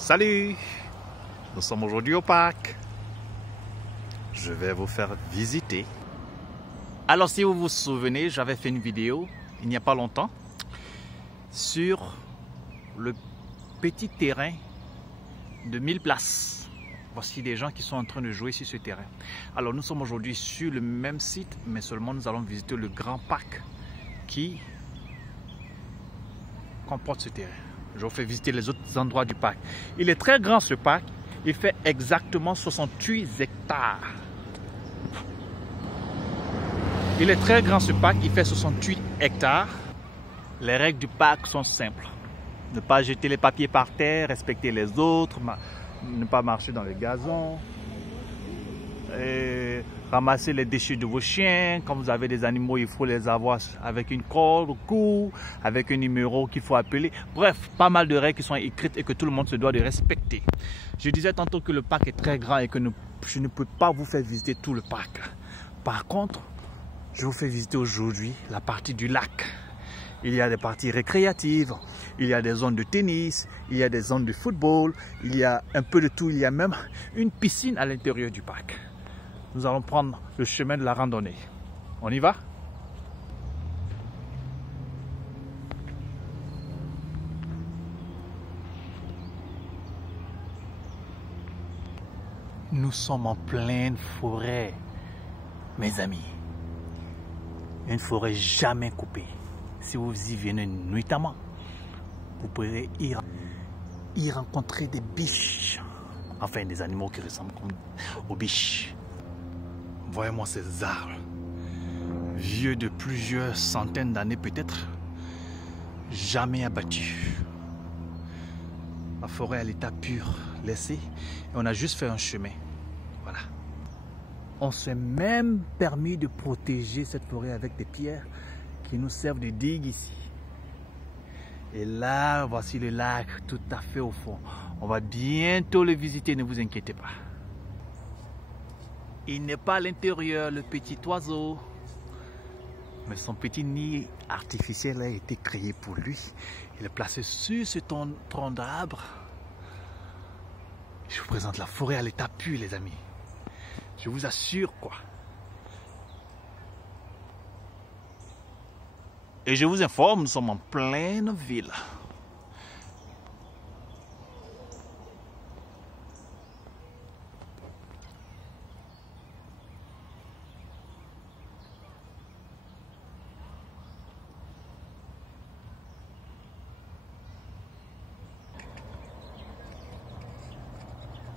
Salut! Nous sommes aujourd'hui au parc. Je vais vous faire visiter. Alors si vous vous souvenez, j'avais fait une vidéo il n'y a pas longtemps sur le petit terrain de 1000 places. Voici des gens qui sont en train de jouer sur ce terrain. Alors nous sommes aujourd'hui sur le même site, mais seulement nous allons visiter le grand parc qui comporte ce terrain. Je vous fais visiter les autres endroits du parc. Il est très grand ce parc. Il fait exactement 68 hectares. Il est très grand ce parc. Il fait 68 hectares. Les règles du parc sont simples. Ne pas jeter les papiers par terre, respecter les autres, ne pas marcher dans le gazon, et ramasser les déchets de vos chiens. Quand vous avez des animaux, il faut les avoir avec une corde au cou, avec un numéro qu'il faut appeler. Bref, pas mal de règles qui sont écrites et que tout le monde se doit de respecter. Je disais tantôt que le parc est très grand et que je ne peux pas vous faire visiter tout le parc. Par contre, je vous fais visiter aujourd'hui la partie du lac. Il y a des parties récréatives, il y a des zones de tennis, il y a des zones de football, il y a un peu de tout. Il y a même une piscine à l'intérieur du parc. Nous allons prendre le chemin de la randonnée. On y va? Nous sommes en pleine forêt, mes amis. Une forêt jamais coupée. Si vous y venez nuitamment, vous pourrez y rencontrer des biches. Enfin, des animaux qui ressemblent aux biches. Voyez-moi ces arbres. Vieux de plusieurs centaines d'années peut-être. Jamais abattus. La forêt à l'état pur, laissée. Et on a juste fait un chemin. Voilà. On s'est même permis de protéger cette forêt avec des pierres qui nous servent de digue ici. Et là, voici le lac tout à fait au fond. On va bientôt le visiter, ne vous inquiétez pas. Il n'est pas à l'intérieur, le petit oiseau. Mais son petit nid artificiel a été créé pour lui. Il est placé sur ce tronc d'arbre. Je vous présente la forêt à l'état pur, les amis. Je vous assure, quoi. Et je vous informe, nous sommes en pleine ville.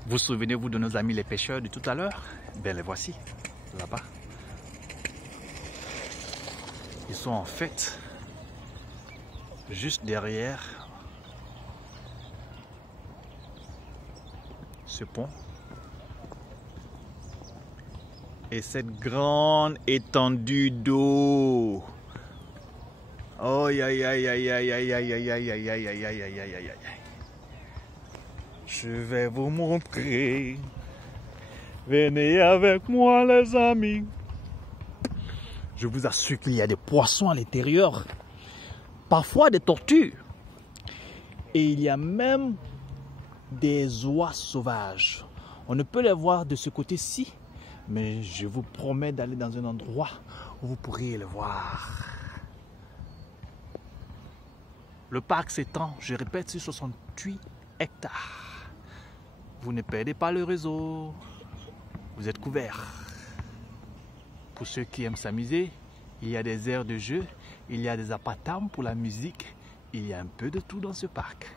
Vous souvenez-vous de nos amis les pêcheurs de tout à l'heure? Ben les voici, là-bas. Ils sont en fait juste derrière ce pont et cette grande étendue d'eau. Oh aïe aïe aïe aïe aïe aïe aïe aïe aïe aïe aïe aïe aïe aïe aïe aïe. Je vais vous montrer. Venez avec moi les amis. Je vous assure qu'il y a des poissons à l'intérieur, parfois des tortues. Et il y a même des oies sauvages. On ne peut les voir de ce côté-ci, mais je vous promets d'aller dans un endroit où vous pourriez les voir. Le parc s'étend, je répète, sur 68 hectares. Vous ne perdez pas le réseau. Vous êtes couverts. Pour ceux qui aiment s'amuser, il y a des aires de jeu, il y a des appartements pour la musique, il y a un peu de tout dans ce parc.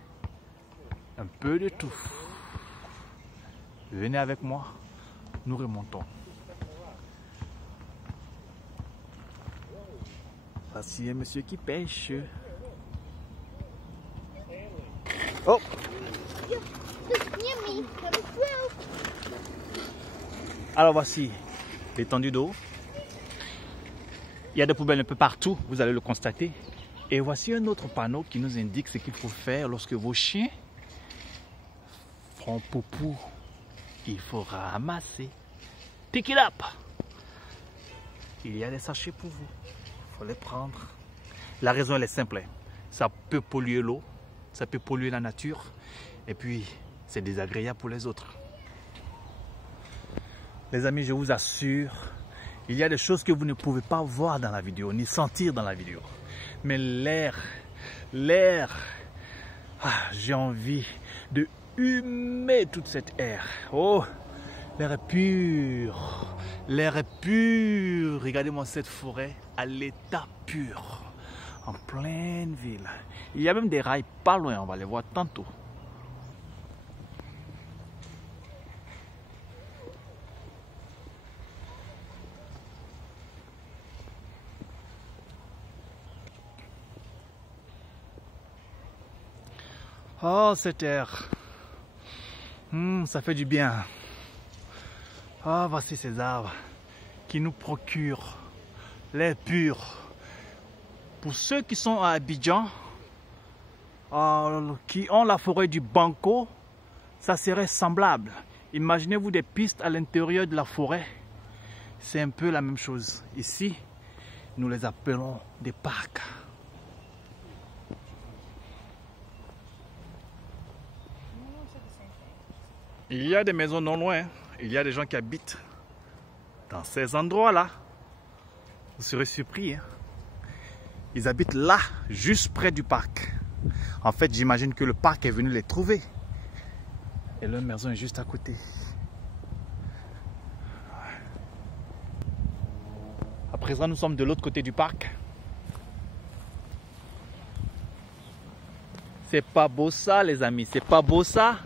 Un peu de tout. Venez avec moi, nous remontons. Voici un monsieur qui pêche. Oh! Alors voici l'étendue d'eau. Il y a des poubelles un peu partout, vous allez le constater. Et voici un autre panneau qui nous indique ce qu'il faut faire lorsque vos chiens font poupou. Il faut ramasser. Pick it up. Il y a des sachets pour vous. Il faut les prendre. La raison elle est simple. Ça peut polluer l'eau, ça peut polluer la nature. Et puis, c'est désagréable pour les autres. Les amis, je vous assure, il y a des choses que vous ne pouvez pas voir dans la vidéo, ni sentir dans la vidéo. Mais l'air, j'ai envie de humer toute cette air. Oh, l'air est pur, l'air est pur. Regardez-moi cette forêt à l'état pur, en pleine ville. Il y a même des rails pas loin, on va les voir tantôt. Oh, cet air. Ça fait du bien. Oh, voici ces arbres qui nous procurent l'air pur. Pour ceux qui sont à Abidjan, qui ont la forêt du Banco, ça serait semblable. Imaginez-vous des pistes à l'intérieur de la forêt. C'est un peu la même chose. Ici, nous les appelons des parcs. Il y a des maisons non loin, il y a des gens qui habitent dans ces endroits-là. Vous serez surpris. Hein? Ils habitent là, juste près du parc. En fait, j'imagine que le parc est venu les trouver. Et leur maison est juste à côté. À présent, nous sommes de l'autre côté du parc. C'est pas beau ça, les amis, c'est pas beau ça.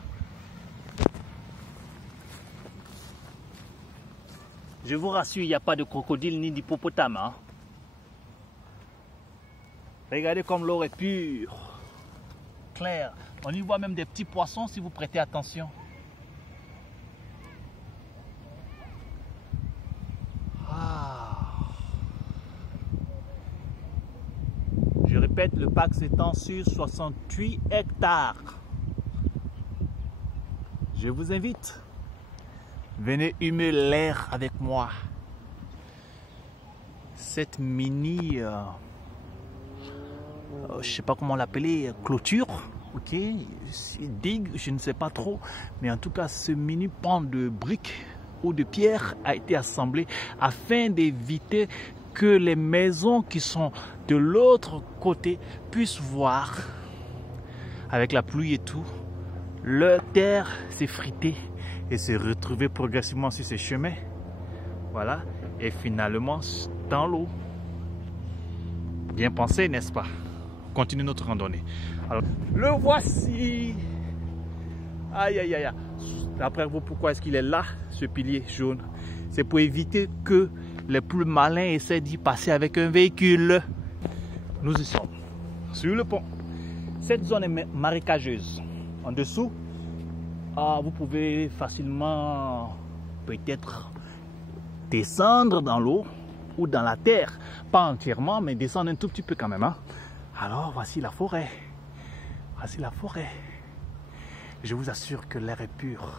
Je vous rassure, il n'y a pas de crocodile ni d'hippopotame. Hein? Regardez comme l'eau est pure, claire. On y voit même des petits poissons si vous prêtez attention. Je répète, le parc s'étend sur 68 hectares. Je vous invite. Venez humer l'air avec moi. Cette mini, je sais pas comment l'appeler, clôture, ok, digue, je ne sais pas trop, mais en tout cas, ce mini pan de briques ou de pierres a été assemblé afin d'éviter que les maisons qui sont de l'autre côté puissent voir, avec la pluie et tout, leur terre s'effriter et se retrouver progressivement sur ces chemins. Voilà. Et finalement dans l'eau. Bien pensé, n'est-ce pas? Continue notre randonnée. Alors, le voici. Aïe, aïe, aïe. D'après vous, pourquoi est-ce qu'il est là, ce pilier jaune? C'est pour éviter que les plus malins essaient d'y passer avec un véhicule. Nous y sommes. Sur le pont. Cette zone est marécageuse. En dessous, vous pouvez facilement peut-être descendre dans l'eau ou dans la terre. Pas entièrement, mais descendre un tout petit peu quand même. Hein. Alors, voici la forêt. Voici la forêt. Je vous assure que l'air est pur.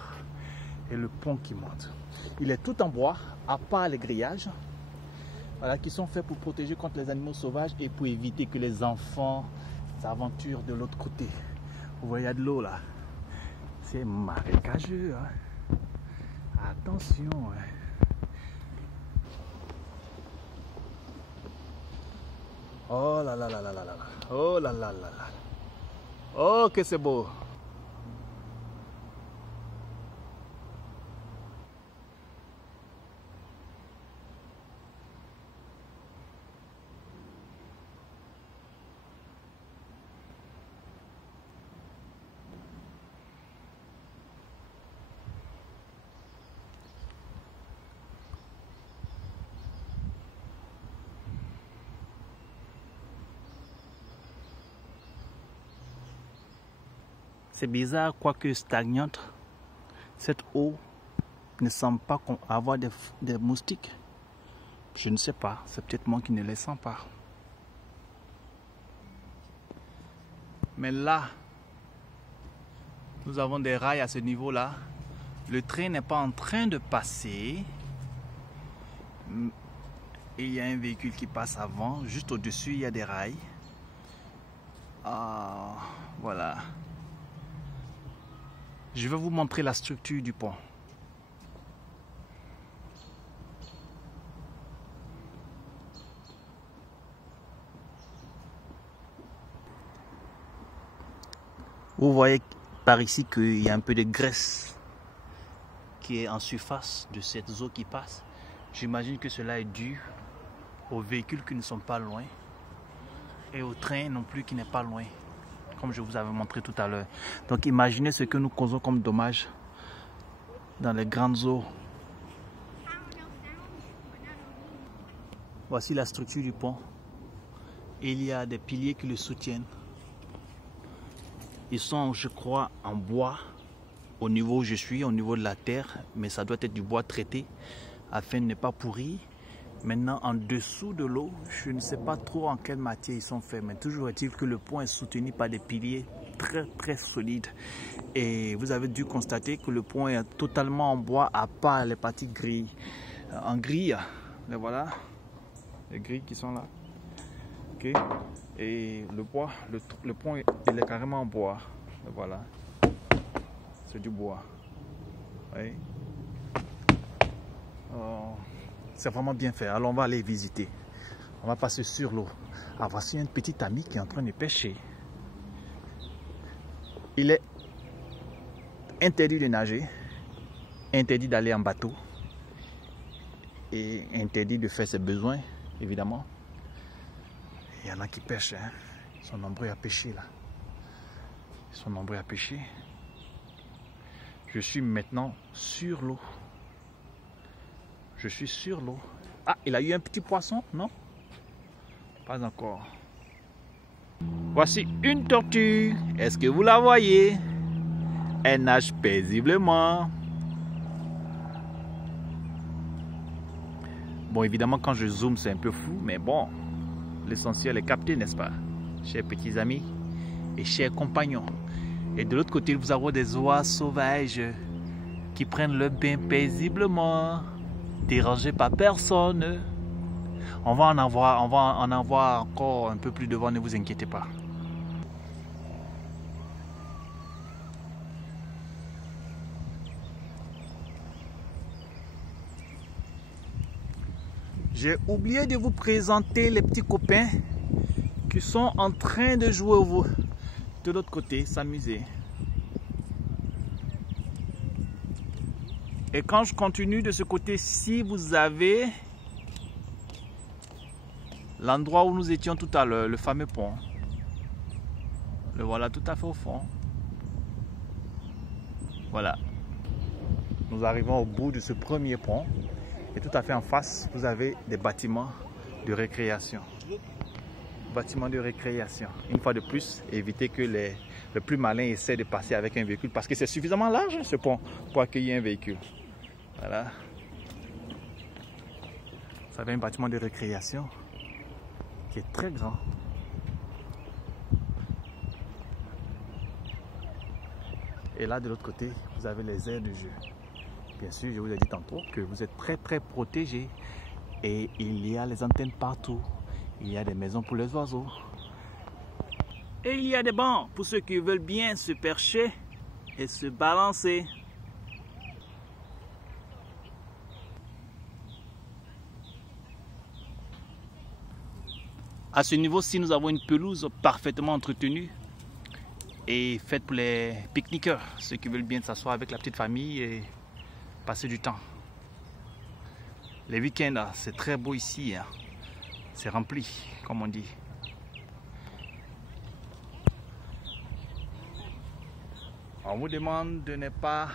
Et le pont qui monte. Il est tout en bois, à part les grillages. Voilà, qui sont faits pour protéger contre les animaux sauvages et pour éviter que les enfants s'aventurent de l'autre côté. Vous voyez, il y a de l'eau là. C'est marécageux. Hein. Attention. Hein. Oh là là là là là là. Oh là là là là. Oh que c'est beau. C'est bizarre, quoique stagnante, cette eau ne semble pas avoir des moustiques. Je ne sais pas, c'est peut-être moi qui ne les sens pas. Mais là, nous avons des rails à ce niveau-là. Le train n'est pas en train de passer. Il y a un véhicule qui passe avant. Juste au-dessus, il y a des rails. Voilà. Je vais vous montrer la structure du pont. Vous voyez par ici qu'il y a un peu de graisse qui est en surface de cette eau qui passe. J'imagine que cela est dû aux véhicules qui ne sont pas loin et au train non plus qui n'est pas loin, comme je vous avais montré tout à l'heure. Donc imaginez ce que nous causons comme dommage dans les grandes eaux. Voici la structure du pont. Il y a des piliers qui le soutiennent. Ils sont, je crois, en bois au niveau où je suis, au niveau de la terre, mais ça doit être du bois traité afin de ne pas pourrir. Maintenant, en dessous de l'eau, je ne sais pas trop en quelle matière ils sont faits, mais toujours est-il que le pont est soutenu par des piliers très solides. Et vous avez dû constater que le pont est totalement en bois à part les parties grilles. En grille, les voilà, les grilles qui sont là. Okay. Et le bois, le pont, il est carrément en bois. Voilà. C'est du bois. Oui. C'est vraiment bien fait. Alors on va aller visiter. On va passer sur l'eau. Ah, voici un petit ami qui est en train de pêcher. Il est interdit de nager, interdit d'aller en bateau et interdit de faire ses besoins, évidemment. Il y en a qui pêchent, hein. Ils sont nombreux à pêcher là. Ils sont nombreux à pêcher. Je suis maintenant sur l'eau. Je suis sur l'eau. Ah, il a eu un petit poisson, non? Pas encore. Voici une tortue. Est-ce que vous la voyez? Elle nage paisiblement. Bon, évidemment, quand je zoome, c'est un peu fou, mais bon. L'essentiel est capté, n'est-ce pas, chers petits amis et chers compagnons. Et de l'autre côté, vous avez des oies sauvages qui prennent le bain paisiblement, dérangés par personne. On va en avoir encore un peu plus devant, ne vous inquiétez pas. J'ai oublié de vous présenter les petits copains qui sont en train de jouer de l'autre côté, s'amuser. Et quand je continue de ce côté-ci, vous avez l'endroit où nous étions tout à l'heure, le fameux pont. Le voilà tout à fait au fond. Voilà. Nous arrivons au bout de ce premier pont. Et tout à fait en face, vous avez des bâtiments de récréation. Bâtiments de récréation. Une fois de plus, évitez que le plus malin essaie de passer avec un véhicule parce que c'est suffisamment large ce pont pour accueillir un véhicule. Voilà. Vous avez un bâtiment de récréation qui est très grand. Et là, de l'autre côté, vous avez les aires de jeu. Bien sûr, je vous ai dit tantôt que vous êtes très protégés. Et il y a les antennes partout. Il y a des maisons pour les oiseaux. Et il y a des bancs pour ceux qui veulent bien se percher et se balancer. À ce niveau-ci, nous avons une pelouse parfaitement entretenue et faite pour les pique-niqueurs, ceux qui veulent bien s'asseoir avec la petite famille et passer du temps. Les week-ends, c'est très beau ici, hein. C'est rempli, comme on dit. On vous demande de ne pas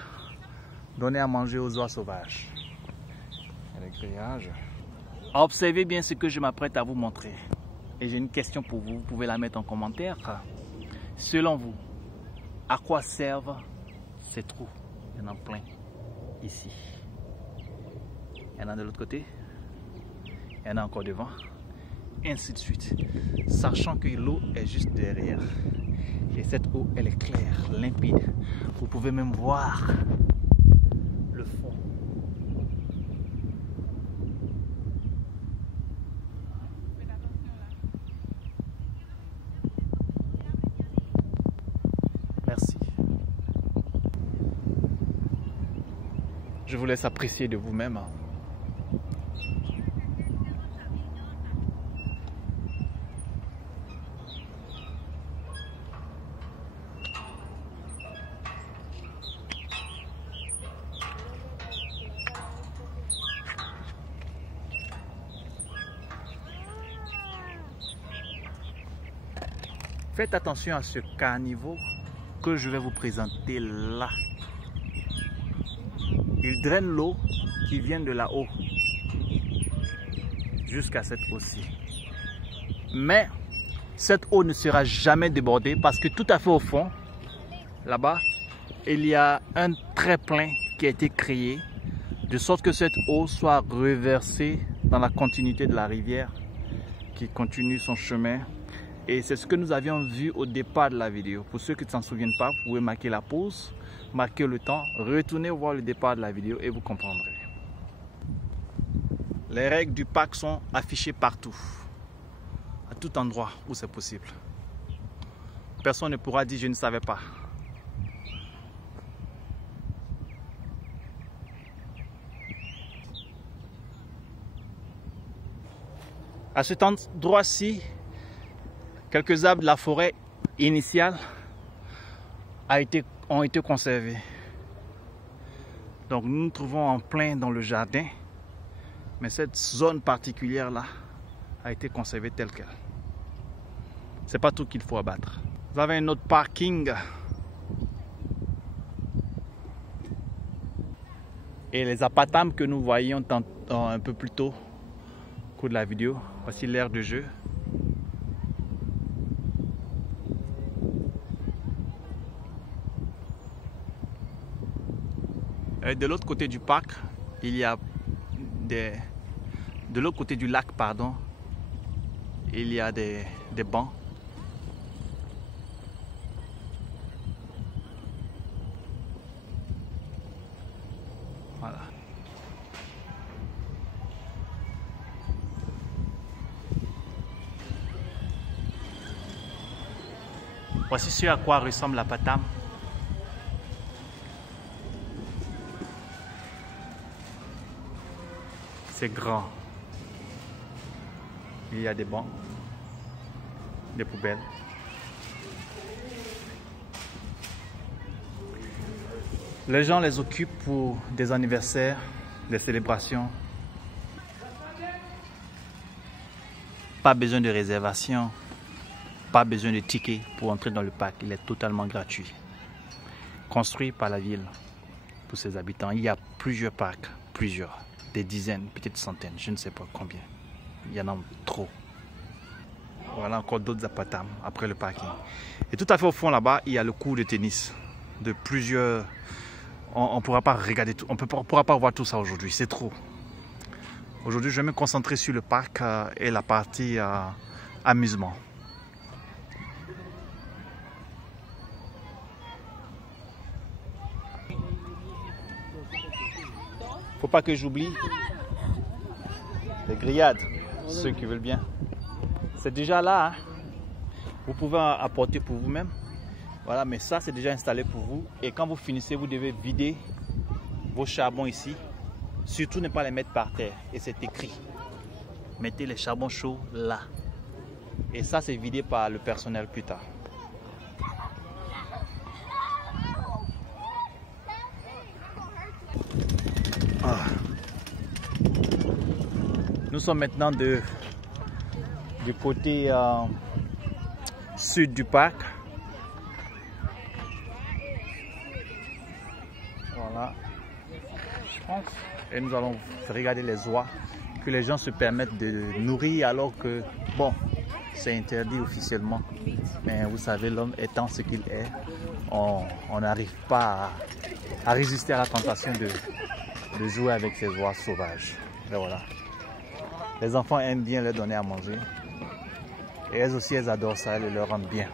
donner à manger aux oies sauvages. Les grillages. Observez bien ce que je m'apprête à vous montrer. Et j'ai une question pour vous, vous pouvez la mettre en commentaire. Selon vous, à quoi servent ces trous? Il y en a plein ici. Il y en a de l'autre côté. Il y en a encore devant. Et ainsi de suite. Sachant que l'eau est juste derrière. Et cette eau, elle est claire, limpide. Vous pouvez même voir le fond. Merci. Je vous laisse apprécier de vous-même. Faites attention à ce caniveau que je vais vous présenter là. Il draine l'eau qui vient de là-haut jusqu'à cette eau-ci. Mais cette eau ne sera jamais débordée parce que tout à fait au fond, là-bas, il y a un trait-plein qui a été créé de sorte que cette eau soit reversée dans la continuité de la rivière qui continue son chemin. Et c'est ce que nous avions vu au départ de la vidéo. Pour ceux qui ne s'en souviennent pas, vous pouvez marquer la pause, marquer le temps, retournez voir le départ de la vidéo et vous comprendrez. Les règles du parc sont affichées partout, à tout endroit où c'est possible. Personne ne pourra dire je ne savais pas. À cet endroit-ci, quelques arbres de la forêt initiale ont été conservés. Donc nous nous trouvons en plein dans le jardin, mais cette zone particulière-là a été conservée telle qu'elle. C'est pas tout qu'il faut abattre. Vous avez un autre parking. Et les apatames que nous voyions un peu plus tôt au cours de la vidéo, voici l'aire de jeu. De l'autre côté du parc, il y a de l'autre côté du lac, pardon, il y a des bancs. Voilà. Voici ce à quoi ressemble l'apatame. C'est grand. Il y a des bancs, des poubelles. Les gens les occupent pour des anniversaires, des célébrations. Pas besoin de réservation, pas besoin de ticket pour entrer dans le parc. Il est totalement gratuit. Construit par la ville pour ses habitants. Il y a plusieurs parcs, des dizaines, peut-être centaines, je ne sais pas combien. Il y en a trop. Voilà encore d'autres apatames après le parking. Et tout à fait au fond là-bas, il y a le court de tennis de plusieurs. On ne pourra pas regarder tout, on ne pourra pas voir tout ça aujourd'hui, c'est trop. Aujourd'hui, je vais me concentrer sur le parc et la partie amusement. Faut pas que j'oublie les grillades, ceux qui veulent bien. C'est déjà là, hein. Vous pouvez apporter pour vous-même. Voilà, mais ça c'est déjà installé pour vous. Et quand vous finissez, vous devez vider vos charbons ici. Surtout ne pas les mettre par terre. Et c'est écrit. Mettez les charbons chauds là. Et ça c'est vidé par le personnel plus tard. Nous sommes maintenant du côté sud du parc. Voilà. Et nous allons regarder les oies que les gens se permettent de nourrir alors que, bon, c'est interdit officiellement. Mais vous savez, l'homme étant ce qu'il est, on n'arrive pas à résister à la tentation de jouer avec ces oies sauvages. Et voilà. Les enfants aiment bien leur donner à manger. Et elles aussi, elles adorent ça, elles leur rendent bien.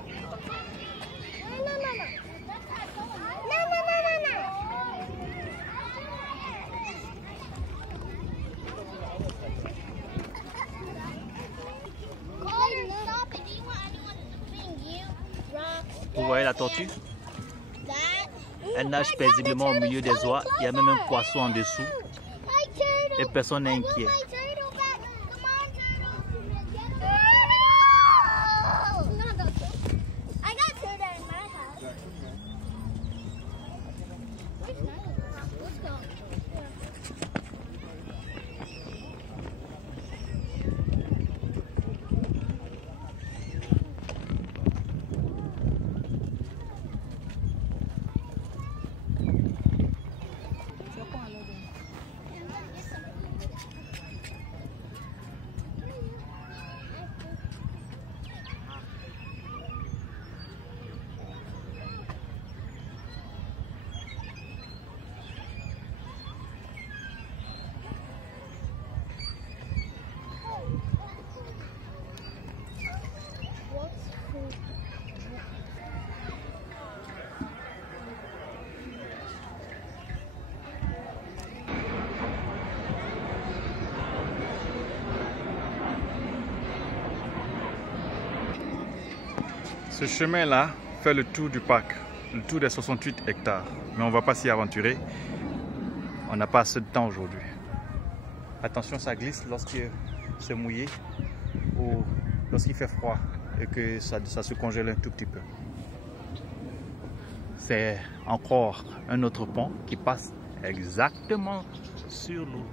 Vous voyez la tortue? Elle nage paisiblement au milieu des oies. Il y a même un poisson en dessous. Et personne n'est inquiet. Ce chemin-là fait le tour du parc, le tour des 68 hectares. Mais on ne va pas s'y aventurer. On n'a pas assez de temps aujourd'hui. Attention, ça glisse lorsqu'il c'est mouillé ou lorsqu'il fait froid et que ça se congèle un tout petit peu. C'est encore un autre pont qui passe exactement sur l'eau.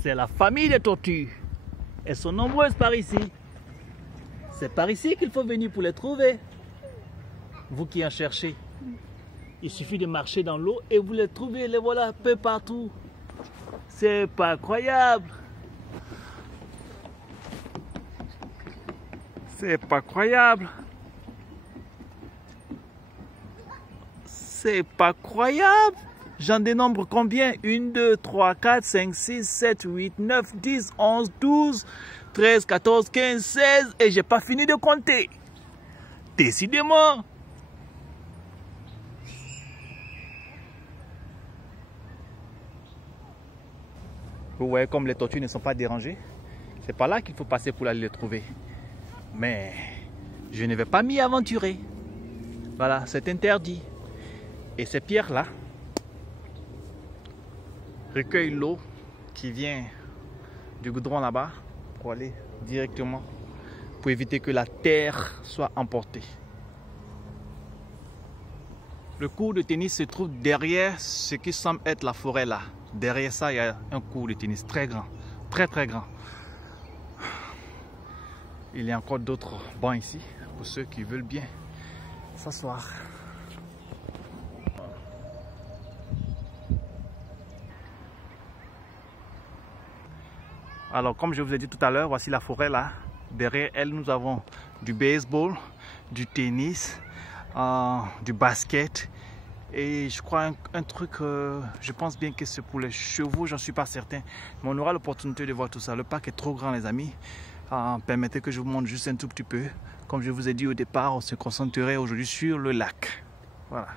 C'est la famille des tortues. Elles sont nombreuses par ici. C'est par ici qu'il faut venir pour les trouver. Vous qui en cherchez. Il suffit de marcher dans l'eau et vous les trouvez. Les voilà un peu partout. C'est pas croyable. C'est pas croyable. C'est pas croyable. J'en dénombre combien? 1, 2, 3, 4, 5, 6, 7, 8, 9, 10, 11, 12, 13, 14, 15, 16 et j'ai pas fini de compter. Décidément. Vous voyez comme les tortues ne sont pas dérangées. C'est par là qu'il faut passer pour aller les trouver. Mais je ne vais pas m'y aventurer. Voilà, c'est interdit. Et ces pierres-là recueillent l'eau qui vient du goudron là-bas pour aller directement, pour éviter que la terre soit emportée. Le court de tennis se trouve derrière ce qui semble être la forêt là. Derrière ça, il y a un court de tennis très grand, très grand. Il y a encore d'autres bancs ici pour ceux qui veulent bien s'asseoir. Alors, comme je vous ai dit tout à l'heure, voici la forêt là. Derrière elle, nous avons du baseball, du tennis, du basket. Et je crois un truc, je pense bien que c'est pour les chevaux, j'en suis pas certain. Mais on aura l'opportunité de voir tout ça. Le parc est trop grand, les amis. Permettez que je vous montre juste un tout petit peu. Comme je vous ai dit au départ, on se concentrerait aujourd'hui sur le lac. Voilà.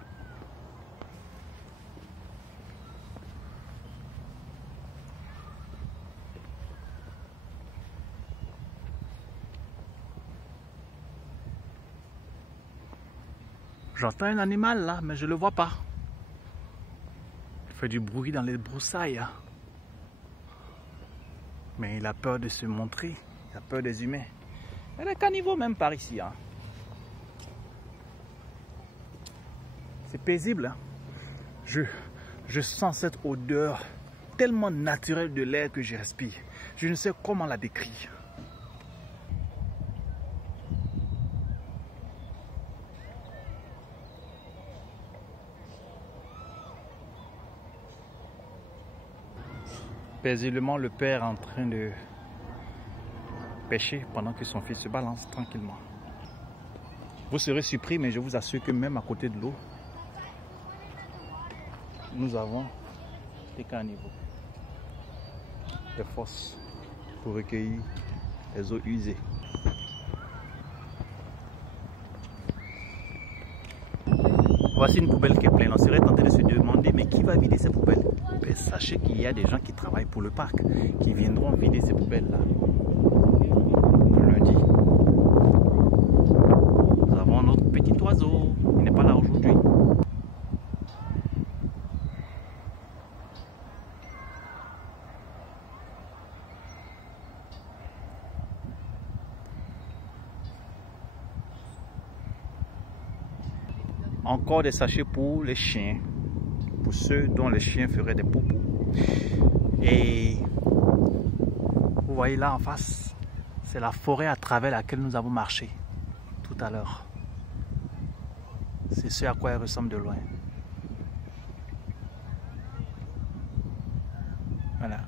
J'entends un animal là, mais je ne le vois pas. Il fait du bruit dans les broussailles. Mais il a peur de se montrer. Il a peur des humains. Il y a des caniveaux même par ici. C'est paisible. Je sens cette odeur tellement naturelle de l'air que je respire. Je ne sais comment la décrire. Paisiblement, le père est en train de pêcher pendant que son fils se balance tranquillement. Vous serez surpris, mais je vous assure que même à côté de l'eau, nous avons des caniveaux. des fosses pour recueillir les eaux usées. Voici une poubelle qui est pleine. On serait tenté de se demander, mais qui va vider ces poubelles? Mais sachez qu'il y a des gens qui travaillent pour le parc, qui viendront vider ces poubelles-là. Lundi. Nous avons notre petit oiseau. Il n'est pas là aujourd'hui. Encore des sachets pour les chiens, pour ceux dont les chiens feraient des popos. Et vous voyez là en face, c'est la forêt à travers laquelle nous avons marché tout à l'heure. C'est ce à quoi elle ressemble de loin. Voilà.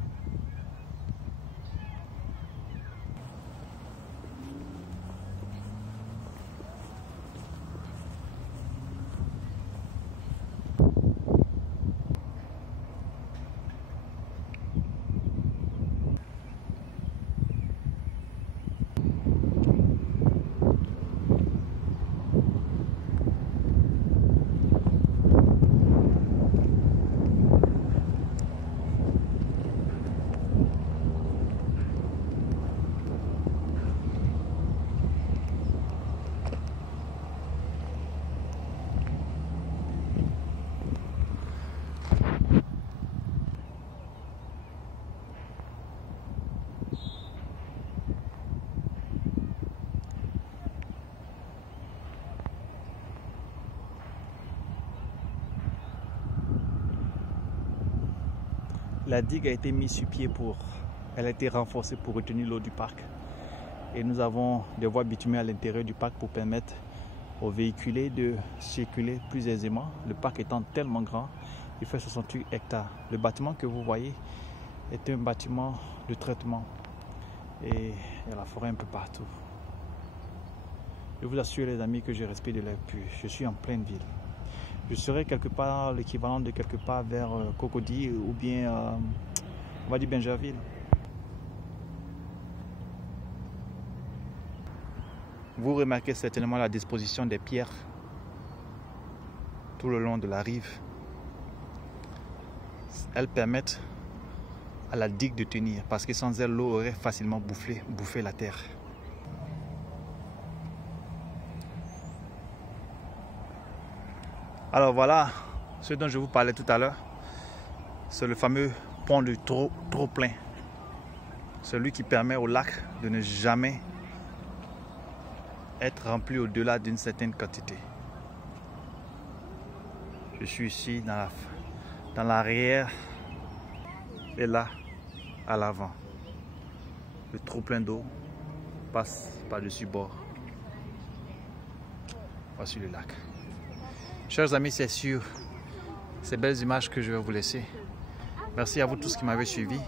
La digue a été mise sur pied elle a été renforcée pour retenir l'eau du parc. Et nous avons des voies bitumées à l'intérieur du parc pour permettre aux véhiculés de circuler plus aisément. Le parc étant tellement grand, il fait 68 hectares. Le bâtiment que vous voyez est un bâtiment de traitement. Et il y a la forêt un peu partout. Je vous assure les amis que je respire de l'air pur. Je suis en pleine ville. Je serai quelque part, l'équivalent de quelque part vers Cocody ou bien, on va dire Bingerville. Vous remarquez certainement la disposition des pierres tout le long de la rive. Elles permettent à la digue de tenir parce que sans elles, l'eau aurait facilement bouffé la terre. Alors voilà, ce dont je vous parlais tout à l'heure, c'est le fameux pont du trop-plein. Celui qui permet au lac de ne jamais être rempli au-delà d'une certaine quantité. Je suis ici dans l'arrière et là, à l'avant. Le trop-plein d'eau passe par-dessus bord. Voici le lac. Chers amis, c'est sur ces belles images que je vais vous laisser. Merci à vous tous qui m'avez suivi.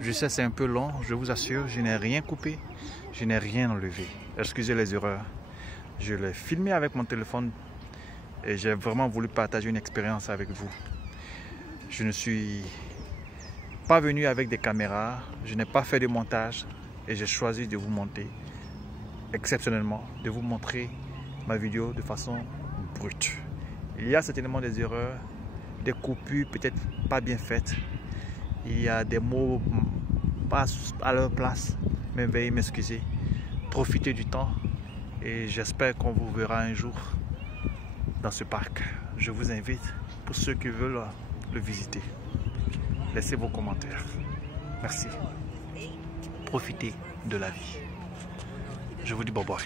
Je sais c'est un peu long, je vous assure, je n'ai rien coupé, je n'ai rien enlevé. Excusez les erreurs. Je l'ai filmé avec mon téléphone et j'ai vraiment voulu partager une expérience avec vous. Je ne suis pas venu avec des caméras, je n'ai pas fait de montage et j'ai choisi de vous monter exceptionnellement, de vous montrer ma vidéo de façon brute. Il y a certainement des erreurs, des coupures peut-être pas bien faites. Il y a des mots pas à leur place, mais veuillez m'excuser. Profitez du temps et j'espère qu'on vous verra un jour dans ce parc. Je vous invite, pour ceux qui veulent le visiter, laissez vos commentaires. Merci. Profitez de la vie. Je vous dis bye bye.